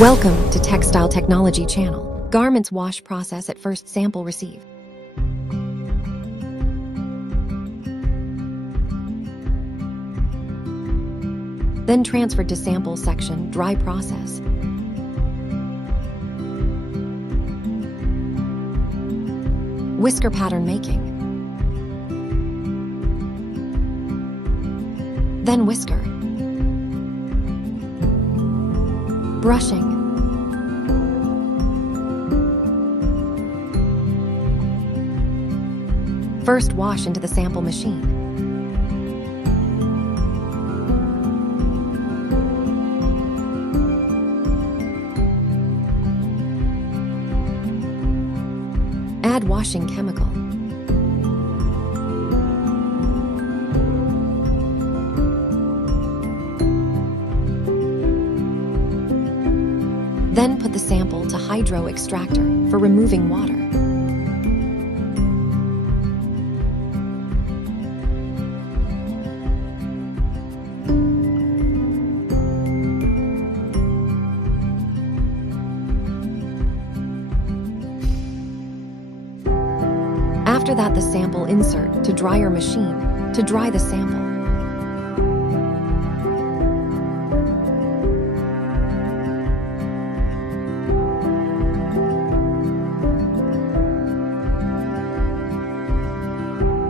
Welcome to Textile Technology Channel. Garments wash process at first sample receive. Then transferred to sample section, dry process. Whisker pattern making. Then whisker. Brushing. First wash into the sample machine. Add washing chemical. Then put the sample to hydro extractor for removing water. After that, the sample insert to dryer machine to dry the sample.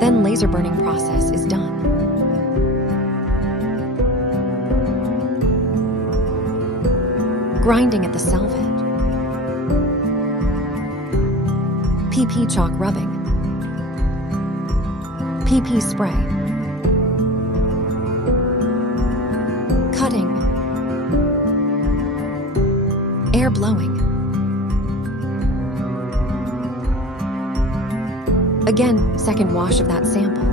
Then laser burning process is done. Grinding at the selvage. PP chalk rubbing. PP spray. Cutting. Air blowing. Again, second wash of that sample.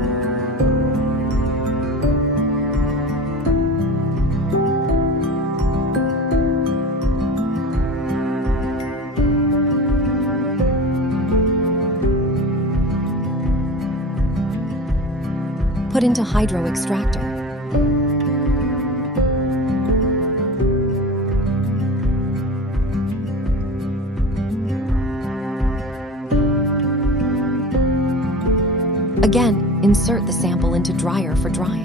Put into hydro extractor. Again, insert the sample into dryer for drying.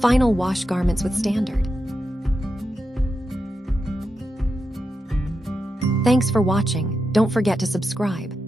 Final wash garments with standard. Thanks for watching. Don't forget to subscribe.